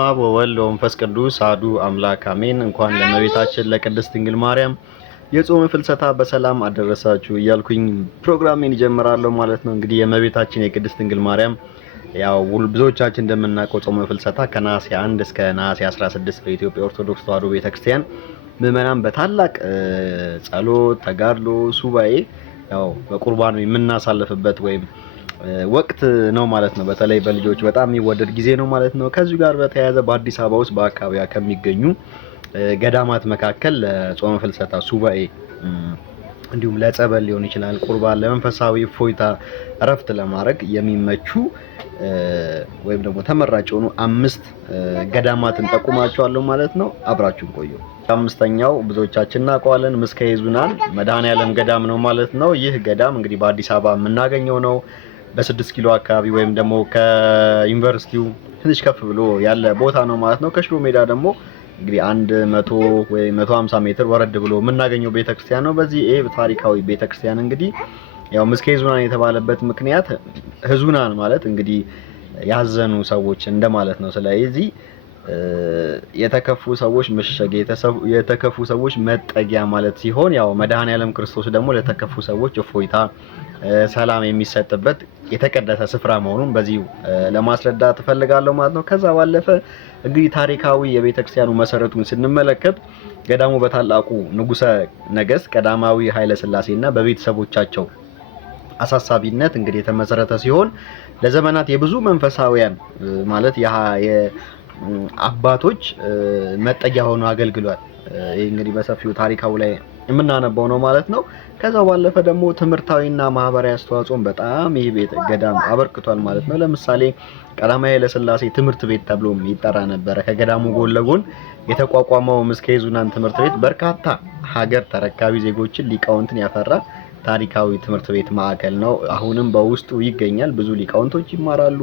አብ ወወልድ ወመንፈስ ቅዱስ አሐዱ አምላክ አሜን። እንኳን ለእመቤታችን ለቅድስት ድንግል ማርያም የጾም ፍልሰታ በሰላም አደረሳችሁ እያልኩኝ ፕሮግራሜን እጀምራለሁ ማለት ነው። እንግዲህ የእመቤታችን የቅድስት ድንግል ማርያም ያው ብዙዎቻችን እንደምናውቀው ጾም ፍልሰታ ከነሐሴ 1 እስከ ነሐሴ 16 በኢትዮጵያ ኦርቶዶክስ ተዋሕዶ ቤተክርስቲያን ምዕመናን በታላቅ ጸሎት፣ ተጋድሎ፣ ሱባኤ ያው በቁርባን የምናሳልፍበት ወይም ወቅት ነው ማለት ነው። በተለይ በልጆች በጣም የሚወደድ ጊዜ ነው ማለት ነው። ከዚህ ጋር በተያያዘ በአዲስ አበባ ውስጥ በአካባቢያ ከሚገኙ ገዳማት መካከል ለጾመ ፍልሰታ ሱባኤ እንዲሁም ለጸበል ሊሆን ይችላል፣ ቁርባን፣ ለመንፈሳዊ ፎይታ እረፍት ለማድረግ የሚመቹ ወይም ደግሞ ተመራጭ የሆኑ 5 ገዳማትን ጠቁማቸዋለሁ ማለት ነው። አብራችሁን ቆዩ። አምስተኛው ብዙዎቻችን እናውቀዋለን፣ ምስካየ ኅዙናን መድኃኔዓለም ገዳም ነው ማለት ነው። ይህ ገዳም እንግዲህ በአዲስ አበባ የምናገኘው ነው። በ6 ኪሎ አካባቢ ወይም ደግሞ ከዩኒቨርሲቲው ትንሽ ከፍ ብሎ ያለ ቦታ ነው ማለት ነው። ከሽሮ ሜዳ ደግሞ እንግዲህ 100 ወይ 150 ሜትር ወረድ ብሎ የምናገኘው ቤተክርስቲያን ነው። በዚህ ታሪካዊ ቤተክርስቲያን እንግዲህ ያው ምስካየ ኅዙናን የተባለበት ምክንያት ኅዙናን ማለት እንግዲህ ያዘኑ ሰዎች እንደማለት ነው። ስለዚህ የተከፉ ሰዎች መሸሸጊያ፣ የተከፉ ሰዎች መጠጊያ ማለት ሲሆን ያው መድኃኔዓለም ክርስቶስ ደግሞ ለተከፉ ሰዎች እፎይታ፣ ሰላም የሚሰጥበት የተቀደሰ ስፍራ መሆኑን በዚህ ለማስረዳት እፈልጋለሁ ማለት ነው። ከዛ ባለፈ እንግዲህ ታሪካዊ የቤተክርስቲያኑ መሰረቱን ስንመለከት ገዳሙ በታላቁ ንጉሠ ነገሥት ቀዳማዊ ኃይለ ሥላሴና በቤተሰቦቻቸው አሳሳቢነት እንግዲህ የተመሰረተ ሲሆን ለዘመናት የብዙ መንፈሳውያን ማለት አባቶች መጠጊያ ሆኖ አገልግሏል። ይሄ እንግዲህ በሰፊው ታሪካው ላይ የምናነበው ነው ማለት ነው። ከዛው ባለፈ ደግሞ ትምህርታዊና ማህበራዊ አስተዋጽኦን በጣም ይሄ ቤተ ገዳም አበርክቷል ማለት ነው። ለምሳሌ ቀዳማዊ ኃይለ ሥላሴ ትምህርት ቤት ተብሎም ይጠራ ነበረ። ከገዳሙ ጎን ለጎን የተቋቋመው ምስካየ ኅዙናን ትምህርት ቤት በርካታ ሀገር ተረካቢ ዜጎችን ሊቃውንትን ያፈራ ታሪካዊ ትምህርት ቤት ማዕከል ነው። አሁንም በውስጡ ይገኛል። ብዙ ሊቃውንቶች ይማራሉ።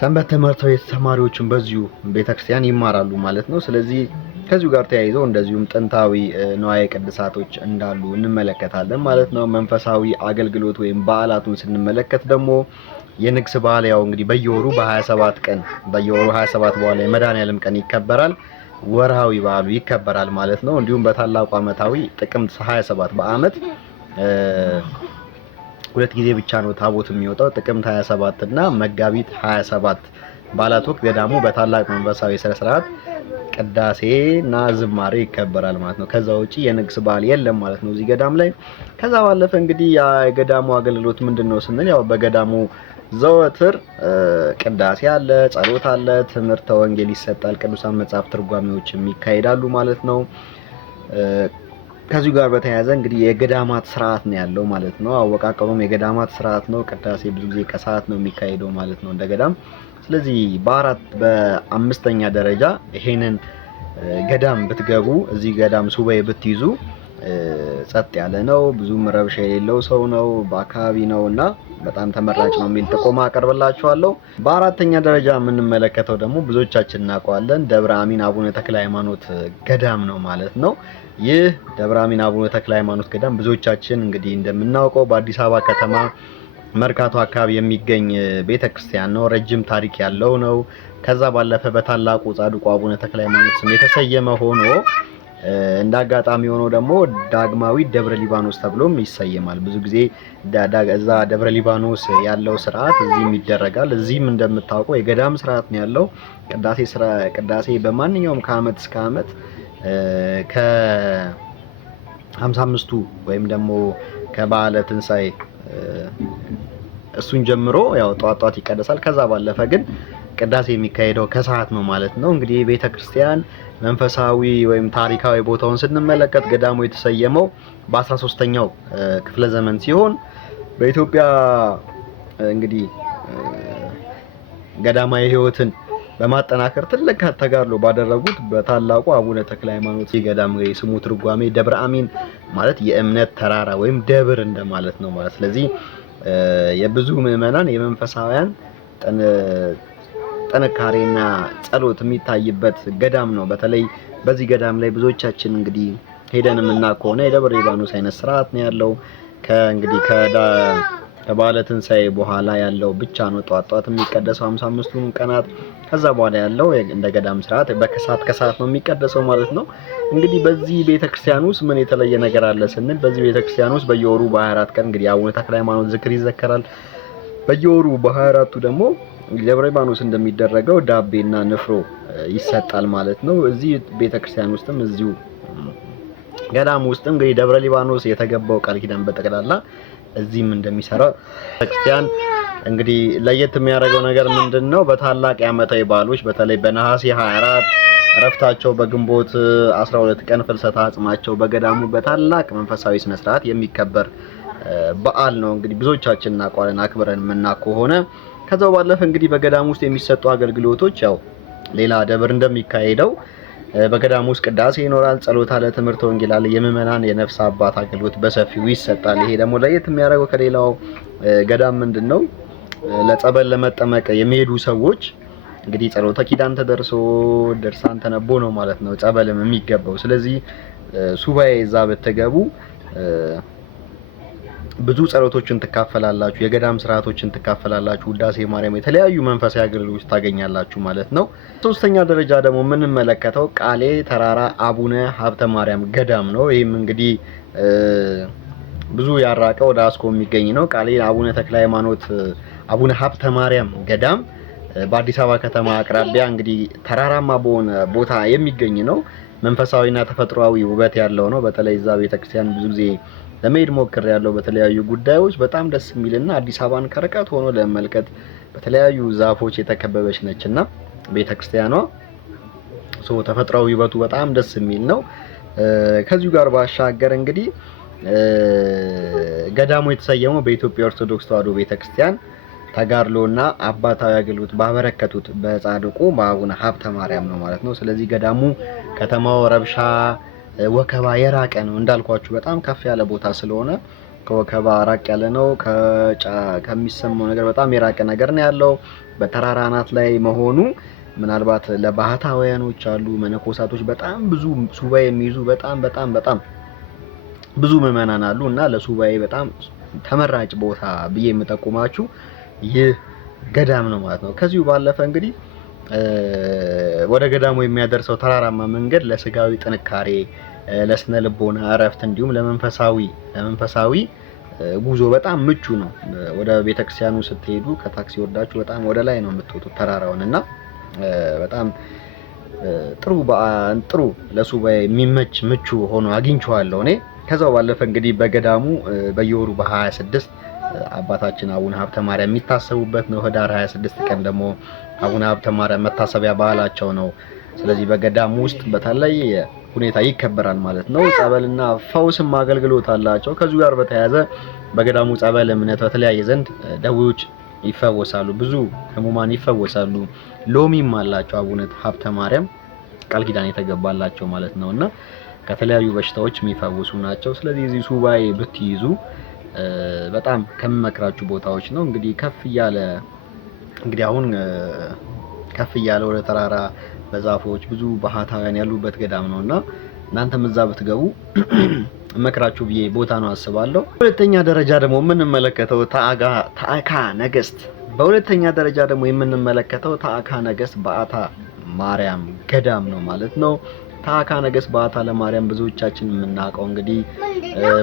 ሰንበት ትምህርት ቤት ተማሪዎችን በዚሁ ቤተክርስቲያን ይማራሉ ማለት ነው። ስለዚህ ከዚሁ ጋር ተያይዞ እንደዚሁም ጥንታዊ ንዋየ ቅድሳቶች እንዳሉ እንመለከታለን ማለት ነው። መንፈሳዊ አገልግሎት ወይም በዓላቱን ስንመለከት ደግሞ የንግስ በዓል ያው እንግዲህ በየወሩ በ27 ቀን በየወሩ 27 በኋላ የመድኃኔዓለም ቀን ይከበራል። ወርሃዊ በዓሉ ይከበራል ማለት ነው። እንዲሁም በታላቁ ዓመታዊ ጥቅምት 27 በዓመት 2 ጊዜ ብቻ ነው ታቦት የሚወጣው። ጥቅምት 27 እና መጋቢት 27 በዓላት ወቅት ገዳሙ በታላቅ መንፈሳዊ ስነ ስርዓት ቅዳሴና ዝማሬ ይከበራል ማለት ነው። ከዛ ውጪ የንግስ በዓል የለም ማለት ነው እዚህ ገዳም ላይ። ከዛ ባለፈ እንግዲህ የገዳሙ አገልግሎት ምንድነው ስንል ያው በገዳሙ ዘወትር ቅዳሴ አለ፣ ጸሎት አለ፣ ትምህርተ ወንጌል ይሰጣል፣ ቅዱሳን መጽሐፍ ትርጓሜዎችም ይካሄዳሉ ማለት ነው። ከዚሁ ጋር በተያያዘ እንግዲህ የገዳማት ስርዓት ነው ያለው ማለት ነው። አወቃቀሩም የገዳማት ስርዓት ነው። ቅዳሴ ብዙ ጊዜ ከሰዓት ነው የሚካሄደው ማለት ነው እንደ ገዳም። ስለዚህ በአምስተኛ ደረጃ ይሄንን ገዳም ብትገቡ እዚህ ገዳም ሱባኤ ብትይዙ ጸጥ ያለ ነው፣ ብዙም ረብሻ የሌለው ሰው ነው በአካባቢ ነውና በጣም ተመራጭ ነው የሚል ጥቆማ አቀርብላችኋለሁ። በአራተኛ ደረጃ የምንመለከተው ደግሞ ብዙዎቻችን እናውቀዋለን ደብረ አሚን አቡነ ተክለ ሃይማኖት ገዳም ነው ማለት ነው። ይህ ደብረ አሚን አቡነ ተክለ ሃይማኖት ገዳም ብዙዎቻችን እንግዲህ እንደምናውቀው በአዲስ አበባ ከተማ መርካቶ አካባቢ የሚገኝ ቤተክርስቲያን ነው። ረጅም ታሪክ ያለው ነው። ከዛ ባለፈ በታላቁ ጻድቁ አቡነ ተክለ ሃይማኖት ስም የተሰየመ ሆኖ እንዳጋጣሚ ሆኖ ደግሞ ዳግማዊ ደብረ ሊባኖስ ተብሎም ይሰየማል። ብዙ ጊዜ እዛ ደብረ ሊባኖስ ያለው ስርዓት እዚህም ይደረጋል። እዚህም እንደምታውቀው የገዳም ስርዓት ነው ያለው። ቅዳሴ በማንኛውም ከአመት እስከ አመት ከ55ቱ ወይም ደግሞ ከበዓለ ትንሣኤ እሱን ጀምሮ ያው ጧት ይቀደሳል። ከዛ ባለፈ ግን ቅዳሴ የሚካሄደው ከሰዓት ነው ማለት ነው። እንግዲህ ቤተክርስቲያን መንፈሳዊ ወይም ታሪካዊ ቦታውን ስንመለከት ገዳሙ የተሰየመው በ13ኛው ክፍለ ዘመን ሲሆን በኢትዮጵያ እንግዲህ ገዳማዊ ሕይወትን በማጠናከር ትልቅ ተጋድሎ ባደረጉት በታላቁ አቡነ ተክለ ሃይማኖት ገዳም ስሙ ትርጓሜ ደብረ አሚን ማለት የእምነት ተራራ ወይም ደብር እንደማለት ነው ማለት። ስለዚህ የብዙ ምዕመናን የመንፈሳውያን ጥንካሬና ጸሎት የሚታይበት ገዳም ነው። በተለይ በዚህ ገዳም ላይ ብዙዎቻችን እንግዲህ ሄደን የምናውቀው ከሆነ የደብረ ሊባኖስ አይነት ስርዓት ነው ያለው። ከእንግዲህ ከበዓለ ትንሣኤ በኋላ ያለው ብቻ ነው ጧት የሚቀደሰው 55ቱን ቀናት። ከዛ በኋላ ያለው እንደ ገዳም ስርዓት ከሰዓት ነው የሚቀደሰው ማለት ነው። እንግዲህ በዚህ ቤተክርስቲያን ውስጥ ምን የተለየ ነገር አለ ስንል በዚህ ቤተክርስቲያን ውስጥ በየወሩ በ24 ቀን እንግዲህ አቡነ ተክለ ሃይማኖት ዝክር ይዘከራል። በየወሩ በ24ቱ ደግሞ ደብረ ሊባኖስ እንደሚደረገው ዳቤና ንፍሮ ይሰጣል ማለት ነው። እዚህ ቤተክርስቲያን ውስጥም እዚሁ ገዳም ውስጥም እንግዲህ ደብረ ሊባኖስ የተገባው ቃል ኪዳን በጠቅላላ እዚህም እንደሚሰራ ቤተክርስቲያን እንግዲህ ለየት የሚያደርገው ነገር ምንድነው? በታላቅ የዓመታዊ በዓሎች በተለይ በነሐሴ 24 እረፍታቸው በግንቦት 12 ቀን ፍልሰታ አጽማቸው በገዳሙ በታላቅ መንፈሳዊ ስነ ስርዓት የሚከበር በዓል ነው። እንግዲህ ብዙዎቻችን እናውቀዋለን አክብረን የምናውቅ ከሆነ። ከዛው ባለፈ እንግዲህ በገዳሙ ውስጥ የሚሰጡ አገልግሎቶች ያው ሌላ ደብር እንደሚካሄደው በገዳሙ ውስጥ ቅዳሴ ይኖራል፣ ጸሎት አለ፣ ትምህርተ ወንጌል አለ፣ የምእመናን የነፍስ አባት አገልግሎት በሰፊው ይሰጣል። ይሄ ደግሞ ለየት የሚያደርገው ከሌላው ገዳም ምንድነው? ለጸበል ለመጠመቅ የሚሄዱ ሰዎች እንግዲህ ጸሎተ ኪዳን ተደርሶ ድርሳን ተነቦ ነው ማለት ነው ጸበልም የሚገባው። ስለዚህ ሱባኤ እዛ በተገቡ ብዙ ጸሎቶችን ትካፈላላችሁ፣ የገዳም ስርዓቶችን ትካፈላላችሁ፣ ውዳሴ ማርያም፣ የተለያዩ መንፈሳዊ አገልግሎቶች ታገኛላችሁ ማለት ነው። ሶስተኛ ደረጃ ደግሞ የምንመለከተው ቃሌ ተራራ አቡነ ሀብተ ማርያም ገዳም ነው። ይህም እንግዲህ ብዙ ያራቀ ወደ አስኮ የሚገኝ ነው። ቃሌ አቡነ ተክለ ሃይማኖት አቡነ ሀብተ ማርያም ገዳም በአዲስ አበባ ከተማ አቅራቢያ እንግዲህ ተራራማ በሆነ ቦታ የሚገኝ ነው። መንፈሳዊና ተፈጥሯዊ ውበት ያለው ነው። በተለይ እዛ ቤተክርስቲያን ብዙ ጊዜ ለመሄድ ሞክር ያለው በተለያዩ ጉዳዮች በጣም ደስ የሚልና አዲስ አበባን ከርቀት ሆኖ ለመመልከት በተለያዩ ዛፎች የተከበበች ነችና ቤተክርስቲያኗ ተፈጥሯዊ ውበቱ በጣም ደስ የሚል ነው። ከዚሁ ጋር ባሻገር እንግዲህ ገዳሙ የተሰየመው በኢትዮጵያ ኦርቶዶክስ ተዋሕዶ ቤተክርስቲያን ተጋድሎና አባታዊ አገልግሎት ባበረከቱት በጻድቁ በአቡነ ሀብተ ማርያም ነው ማለት ነው። ስለዚህ ገዳሙ ከተማው ረብሻ ወከባ የራቀ ነው እንዳልኳችሁ በጣም ከፍ ያለ ቦታ ስለሆነ ከወከባ ራቅ ያለ ነው። ከሚሰማው ነገር በጣም የራቀ ነገር ነው ያለው። በተራራ አናት ላይ መሆኑ ምናልባት ለባህታውያኖች አሉ መነኮሳቶች በጣም ብዙ ሱባኤ የሚይዙ በጣም ብዙ ምዕመናን አሉ እና ለሱባኤ በጣም ተመራጭ ቦታ ብዬ የምጠቁማችሁ ይህ ገዳም ነው ማለት ነው። ከዚሁ ባለፈ እንግዲህ ወደ ገዳሙ የሚያደርሰው ተራራማ መንገድ ለስጋዊ ጥንካሬ፣ ለስነ ልቦና እረፍት እንዲሁም ለመንፈሳዊ ጉዞ በጣም ምቹ ነው። ወደ ቤተክርስቲያኑ ስትሄዱ ከታክሲ ወርዳችሁ በጣም ወደ ላይ ነው የምትወጡት ተራራውን እና በጣም ጥሩ ለሱባኤ የሚመች ምቹ ሆኖ አግኝቼዋለሁ እኔ። ከዛው ባለፈ እንግዲህ በገዳሙ በየወሩ በ26 አባታችን አቡነ ሀብተ ማርያም የሚታሰቡበት ነው። ህዳር 26 ቀን ደግሞ አቡነ ሀብተ ማርያም መታሰቢያ በዓላቸው ነው። ስለዚህ በገዳሙ ውስጥ በተለየ ሁኔታ ይከበራል ማለት ነው። ጸበልና ፈውስም አገልግሎት አላቸው። ከዚሁ ጋር በተያያዘ በገዳሙ ጸበል እምነት በተለያየ ዘንድ ደዌዎች ይፈወሳሉ፣ ብዙ ህሙማን ይፈወሳሉ። ሎሚም አላቸው አቡነ ሀብተ ማርያም ቃል ኪዳን የተገባላቸው ማለት ነውና ከተለያዩ በሽታዎች የሚፈውሱ ናቸው። ስለዚህ እዚህ ሱባኤ ብትይዙ በጣም ከመመክራችሁ ቦታዎች ነው። እንግዲህ አሁን ከፍ እያለ ወደ ተራራ በዛፎች ብዙ ባህታውያን ያሉበት ገዳም ነውና እናንተም እዛ ብትገቡ መክራችሁ ብዬ ቦታ ነው አስባለሁ። በሁለተኛ ደረጃ ደግሞ የምንመለከተው ታዕካ ነገስት ታዕካ ነገስት በዓታ ማርያም ገዳም ነው ማለት ነው። ታዕካ ነገስት በዓታ ለማርያም ብዙዎቻችን የምናውቀው እንግዲህ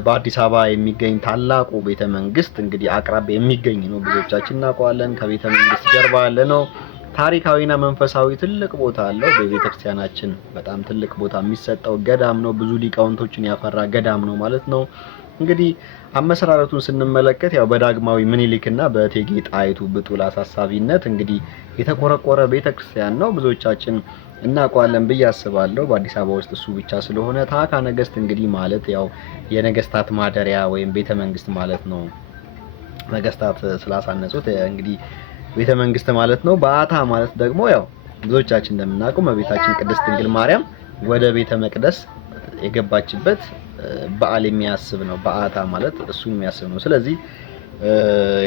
በአዲስ አበባ የሚገኝ ታላቁ ቤተ መንግስት እንግዲህ አቅራቢያ የሚገኝ ነው። ብዙዎቻችን እናውቀዋለን። ከቤተ መንግስት ጀርባ ያለ ነው። ታሪካዊና መንፈሳዊ ትልቅ ቦታ አለው። በቤተክርስቲያናችን በጣም ትልቅ ቦታ የሚሰጠው ገዳም ነው። ብዙ ሊቃውንቶችን ያፈራ ገዳም ነው ማለት ነው። እንግዲህ አመሰራረቱን ስንመለከት ያው በዳግማዊ ምኒልክና በእቴጌ ጣይቱ ብጡል አሳሳቢነት እንግዲህ የተቆረቆረ ቤተክርስቲያን ነው። ብዙዎቻችን እናውቀዋለን ብዬ አስባለሁ። በአዲስ አበባ ውስጥ እሱ ብቻ ስለሆነ ታዕካ ነገስት እንግዲህ ማለት ያው የነገስታት ማደሪያ ወይም ቤተ መንግስት ማለት ነው። ነገስታት ስላሳነጹት እንግዲህ ቤተ መንግስት ማለት ነው። በዓታ ማለት ደግሞ ያው ብዙዎቻችን እንደምናውቀው እመቤታችን ቅድስት ድንግል ማርያም ወደ ቤተ መቅደስ የገባችበት በዓል የሚያስብ ነው። በዓታ ማለት እሱን የሚያስብ ነው። ስለዚህ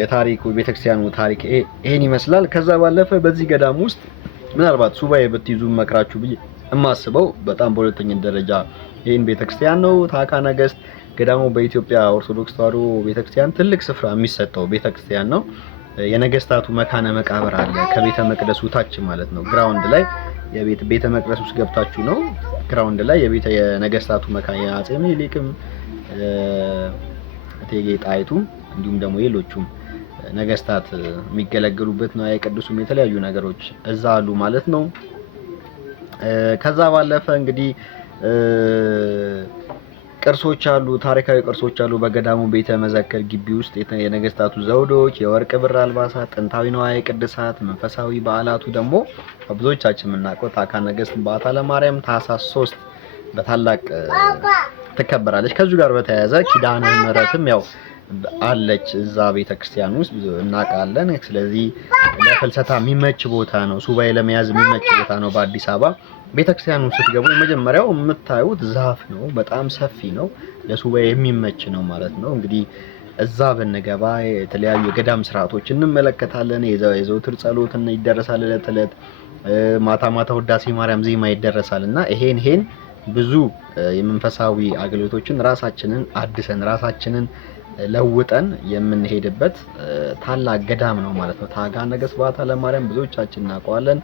የታሪኩ ቤተክርስቲያኑ ታሪክ ይሄን ይመስላል። ከዛ ባለፈ በዚህ ገዳም ውስጥ ምናልባት ሱባኤ ብትይዙ መክራችሁ ብዬ የማስበው በጣም በሁለተኛ ደረጃ ይሄን ቤተክርስቲያን ነው። ታዕካ ነገስት ገዳሙ በኢትዮጵያ ኦርቶዶክስ ተዋሕዶ ቤተክርስቲያን ትልቅ ስፍራ የሚሰጠው ቤተክርስቲያን ነው። የነገስታቱ መካነ መቃብር አለ ከቤተ መቅደሱ ታች ማለት ነው። ግራውንድ ላይ ቤተ መቅደስ ውስጥ ገብታችሁ ነው ግራውንድ ላይ የነገስታቱ መካነ አጼ ምኒልክም እቴጌ ጣይቱ እንዲሁም ደግሞ ሌሎቹም ነገስታት የሚገለገሉበት ነው። የቅዱሱም የተለያዩ ነገሮች እዛ አሉ ማለት ነው። ከዛ ባለፈ እንግዲህ ቅርሶች አሉ፣ ታሪካዊ ቅርሶች አሉ በገዳሙ ቤተ መዘክር ግቢ ውስጥ የነገስታቱ ዘውዶች፣ የወርቅ ብር አልባሳት፣ ጥንታዊ ንዋየ ቅድሳት፣ መንፈሳዊ በዓላቱ ደግሞ ብዙዎቻችን የምናውቀው ታካ ነገስት በዓታ ለማርያም ታኅሳስ 3 በታላቅ ትከበራለች። ከዚሁ ጋር በተያያዘ ኪዳነ ምሕረትም ያው አለች እዛ ቤተክርስቲያን ውስጥ እናውቃለን። ስለዚህ ለፍልሰታ የሚመች ቦታ ነው፣ ሱባኤ ለመያዝ የሚመች ቦታ ነው። በአዲስ አበባ ቤተክርስቲያኑ ስትገቡ የመጀመሪያው የምታዩት ዛፍ ነው፣ በጣም ሰፊ ነው፣ ለሱባኤ የሚመች ነው ማለት ነው። እንግዲህ እዛ ብንገባ የተለያዩ የገዳም ስርዓቶች እንመለከታለን። የዘውትር ጸሎት ይደረሳል፣ ዕለት ዕለት ማታ ማታ ውዳሴ ማርያም ዜማ ይደረሳል እና ይሄን ብዙ የመንፈሳዊ አገልግሎቶችን ራሳችንን አድሰን ራሳችንን ለውጠን የምንሄድበት ታላቅ ገዳም ነው ማለት ነው። ታጋ ነገስት በዓታ ለማርያም ብዙዎቻችን እናውቀዋለን።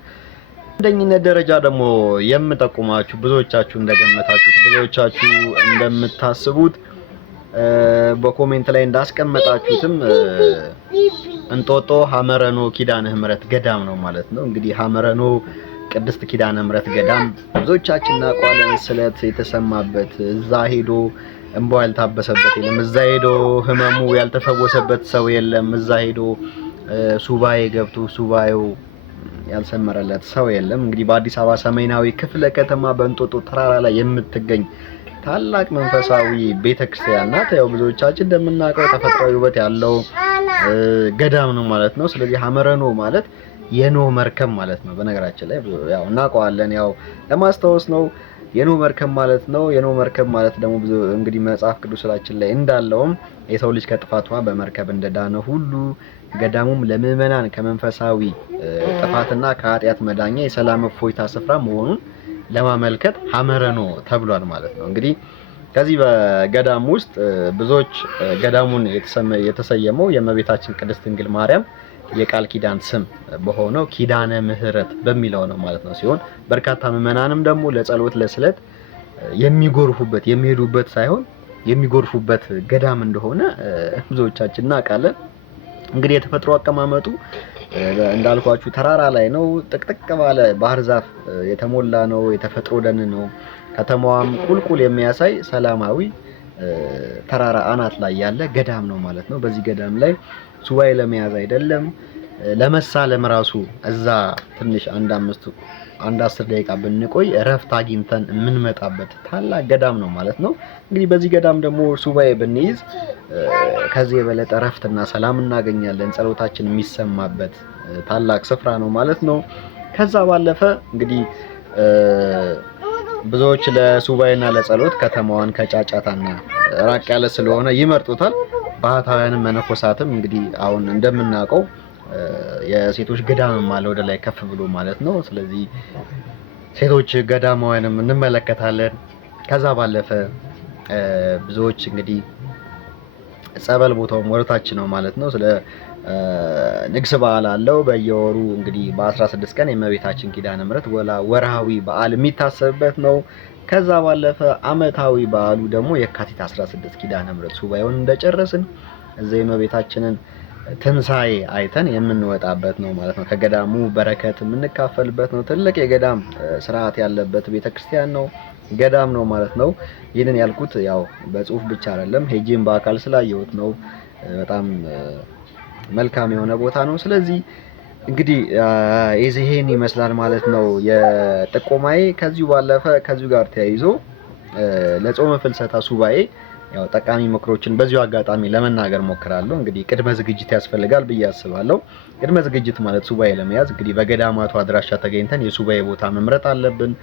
አንደኝነት ደረጃ ደግሞ የምጠቁማችሁ ብዙዎቻችሁ እንደገመታችሁት ብዙዎቻችሁ እንደምታስቡት በኮሜንት ላይ እንዳስቀመጣችሁትም እንጦጦ ሐመረኖ ኪዳነ ምሕረት ገዳም ነው ማለት ነው። እንግዲህ ሐመረኖ ቅድስት ኪዳነ ምሕረት ገዳም ብዙዎቻችን እናውቀዋለን። ስለት የተሰማበት እዛ ሄዶ እንባው ያልታበሰበት የለም። እዛ ሄዶ ህመሙ ያልተፈወሰበት ሰው የለም። እዛ ሄዶ ሱባኤ ገብቶ ሱባኤው ያልሰመረለት ሰው የለም። እንግዲህ በአዲስ አበባ ሰሜናዊ ክፍለ ከተማ በእንጦጦ ተራራ ላይ የምትገኝ ታላቅ መንፈሳዊ ቤተክርስቲያን ናት። ያው ብዙዎቻችን እንደምናውቀው ተፈጥሯዊ ውበት ያለው ገዳም ነው ማለት ነው። ስለዚህ ሐመረኖ ማለት የኖህ መርከብ ማለት ነው። በነገራችን ላይ ያው እናውቀዋለን። ያው ለማስታወስ ነው የኖህ መርከብ ማለት ነው። የኖህ መርከብ ማለት ደግሞ ብዙ እንግዲህ መጽሐፍ ቅዱሳችን ላይ እንዳለውም የሰው ልጅ ከጥፋቷ በመርከብ እንደዳነ ሁሉ ገዳሙም ለምዕመናን ከመንፈሳዊ ጥፋትና ከኃጢአት መዳኛ የሰላም እፎይታ ስፍራ መሆኑን ለማመልከት ሐመረኖ ተብሏል ማለት ነው። እንግዲህ ከዚህ በገዳም ውስጥ ብዙዎች ገዳሙን የተሰየመው የእመቤታችን ቅድስት ድንግል ማርያም የቃል ኪዳን ስም በሆነው ኪዳነ ምሕረት በሚለው ነው ማለት ነው ሲሆን በርካታ ምዕመናንም ደግሞ ለጸሎት ለስለት የሚጎርፉበት የሚሄዱበት ሳይሆን የሚጎርፉበት ገዳም እንደሆነ ብዙዎቻችን እናውቃለን። እንግዲህ የተፈጥሮ አቀማመጡ እንዳልኳችሁ ተራራ ላይ ነው። ጥቅጥቅ ባለ ባህር ዛፍ የተሞላ ነው። የተፈጥሮ ደን ነው። ከተማዋም ቁልቁል የሚያሳይ ሰላማዊ ተራራ አናት ላይ ያለ ገዳም ነው ማለት ነው። በዚህ ገዳም ላይ ሱባኤ ለመያዝ አይደለም ለመሳለም ራሱ እዛ ትንሽ አንድ 10 ደቂቃ ብንቆይ እረፍት አግኝተን የምንመጣበት ታላቅ ገዳም ነው ማለት ነው። እንግዲህ በዚህ ገዳም ደግሞ ሱባኤ ብንይዝ ከዚህ የበለጠ እረፍትና ሰላም እናገኛለን። ጸሎታችን የሚሰማበት ታላቅ ስፍራ ነው ማለት ነው። ከዛ ባለፈ እንግዲህ ብዙዎች ለሱባኤና ለጸሎት ከተማዋን ከጫጫታና ራቅ ያለ ስለሆነ ይመርጡታል። ባህታውያንም መነኮሳትም እንግዲህ አሁን እንደምናውቀው የሴቶች ገዳምም አለ ወደ ላይ ከፍ ብሎ ማለት ነው። ስለዚህ ሴቶች ገዳማውያንም እንመለከታለን። ከዛ ባለፈ ብዙዎች እንግዲህ ጸበል ቦታውም ወደታች ነው ማለት ነው። ስለ ንግስ በዓል አለው በየወሩ እንግዲህ በ16 ቀን የእመቤታችን ኪዳነ ምሕረት ወርሃዊ በዓል የሚታሰብበት ነው። ከዛ ባለፈ አመታዊ በዓሉ ደግሞ የካቲት 16 ኪዳነ ምሕረት ሱባኤውን እንደጨረስን እዛ የእመቤታችንን ትንሳኤ አይተን የምንወጣበት ነው ማለት ነው። ከገዳሙ በረከት የምንካፈልበት ነው። ትልቅ የገዳም ስርዓት ያለበት ቤተክርስቲያን ነው፣ ገዳም ነው ማለት ነው። ይህንን ያልኩት ያው በጽሁፍ ብቻ አይደለም፣ ሄጄም በአካል ስላየሁት ነው። በጣም መልካም የሆነ ቦታ ነው። ስለዚህ እንግዲህ ይሄን ይመስላል ማለት ነው የጥቆማዬ። ከዚሁ ባለፈ ከዚሁ ጋር ተያይዞ ለጾመ ፍልሰታ ሱባኤ ያው ጠቃሚ ምክሮችን በዚሁ አጋጣሚ ለመናገር ሞክራለሁ። እንግዲህ ቅድመ ዝግጅት ያስፈልጋል ብዬ አስባለሁ። ቅድመ ዝግጅት ማለት ሱባኤ ለመያዝ እንግዲህ በገዳማቱ አድራሻ ተገኝተን የሱባኤ ቦታ መምረጥ አለብን።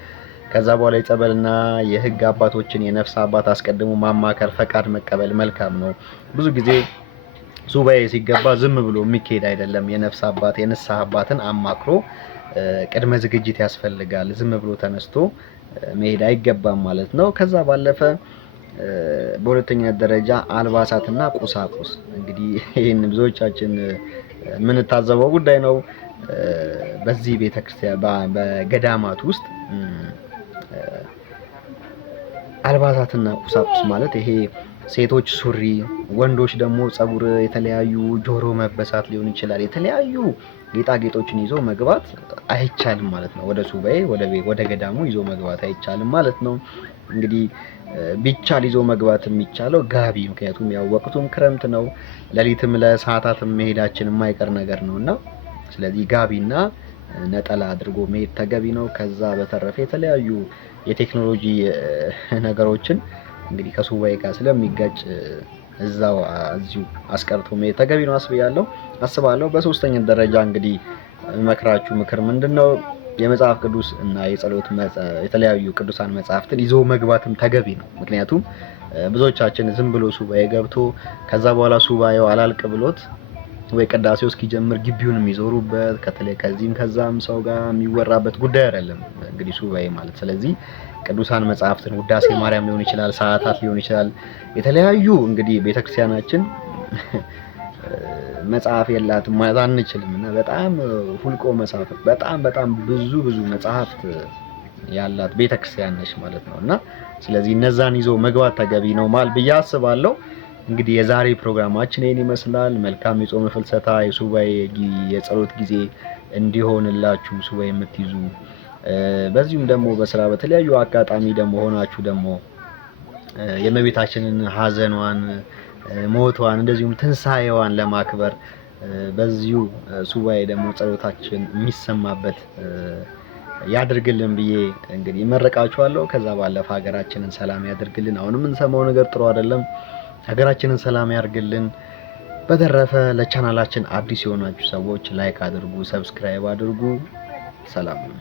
ከዛ በኋላ የጸበልና የህግ አባቶችን የነፍስ አባት አስቀድሞ ማማከር፣ ፈቃድ መቀበል መልካም ነው። ብዙ ጊዜ ሱባኤ ሲገባ ዝም ብሎ የሚካሄድ አይደለም። የነፍስ አባት የንስሐ አባትን አማክሮ ቅድመ ዝግጅት ያስፈልጋል። ዝም ብሎ ተነስቶ መሄድ አይገባም ማለት ነው። ከዛ ባለፈ በሁለተኛ ደረጃ አልባሳትና ቁሳቁስ እንግዲህ ይሄን ብዙዎቻችን የምንታዘበው ጉዳይ ነው። በዚህ ቤተክርስቲያን በገዳማት ውስጥ አልባሳትና ቁሳቁስ ማለት ይሄ ሴቶች ሱሪ፣ ወንዶች ደግሞ ጸጉር፣ የተለያዩ ጆሮ መበሳት ሊሆን ይችላል። የተለያዩ ጌጣጌጦችን ይዞ መግባት አይቻልም ማለት ነው። ወደ ሱባኤ ወደ ገዳሙ ይዞ መግባት አይቻልም ማለት ነው። እንግዲህ ቢቻል ይዞ መግባት የሚቻለው ጋቢ፣ ምክንያቱም ያው ወቅቱም ክረምት ነው፣ ሌሊትም ለሰዓታትም መሄዳችን የማይቀር ነገር ነውና ስለዚህ ጋቢና ነጠላ አድርጎ መሄድ ተገቢ ነው። ከዛ በተረፈ የተለያዩ የቴክኖሎጂ ነገሮችን እንግዲህ ከሱባኤ ጋር ስለሚጋጭ እዚሁ አስቀርቶ መሄድ ተገቢ ነው አስባለሁ። በሶስተኛ ደረጃ እንግዲህ መክራችሁ ምክር ምንድነው? የመጽሐፍ ቅዱስ እና የጸሎት የተለያዩ ቅዱሳን መጽሐፍትን ይዞ መግባትም ተገቢ ነው። ምክንያቱም ብዙዎቻችን ዝም ብሎ ሱባኤ ገብቶ ከዛ በኋላ ሱባኤው አላልቅ ብሎት ወይ ቅዳሴው እስኪጀምር ግቢውን የሚዞሩበት ከዚህም ከዛም ሰው ጋር የሚወራበት ጉዳይ አይደለም እንግዲህ ሱባኤ ማለት። ስለዚህ ቅዱሳን መጽሐፍትን ውዳሴ ማርያም ሊሆን ይችላል፣ ሰዓታት ሊሆን ይችላል፣ የተለያዩ እንግዲህ ቤተክርስቲያናችን መጽሐፍ የላትም ማለት አንችልም እና በጣም ሁልቆ መጽሐፍት በጣም ብዙ መጽሐፍት ያላት ቤተክርስቲያን ነች ማለት ነው። እና ስለዚህ እነዛን ይዞ መግባት ተገቢ ነው ማለት ብዬ አስባለሁ። እንግዲህ የዛሬ ፕሮግራማችን ይሄን ይመስላል። መልካም የጾም ፍልሰታ የሱባኤ የጸሎት ጊዜ እንዲሆንላችሁ ሱባኤ የምትይዙ በዚሁም ደግሞ በስራ በተለያዩ አጋጣሚ ደግሞ ሆናችሁ ደግሞ የእመቤታችንን ሐዘኗን ሞቷን እንደዚሁም ትንሳኤዋን ለማክበር በዚሁ ሱባኤ ደግሞ ጸሎታችን የሚሰማበት ያድርግልን ብዬ እንግዲህ እመረቃችኋለሁ። ከዛ ባለፈ ሀገራችንን ሰላም ያድርግልን። አሁንም የምንሰማው ነገር ጥሩ አይደለም። ሀገራችንን ሰላም ያርግልን። በተረፈ ለቻናላችን አዲስ የሆናችሁ ሰዎች ላይክ አድርጉ፣ ሰብስክራይብ አድርጉ። ሰላም ነው።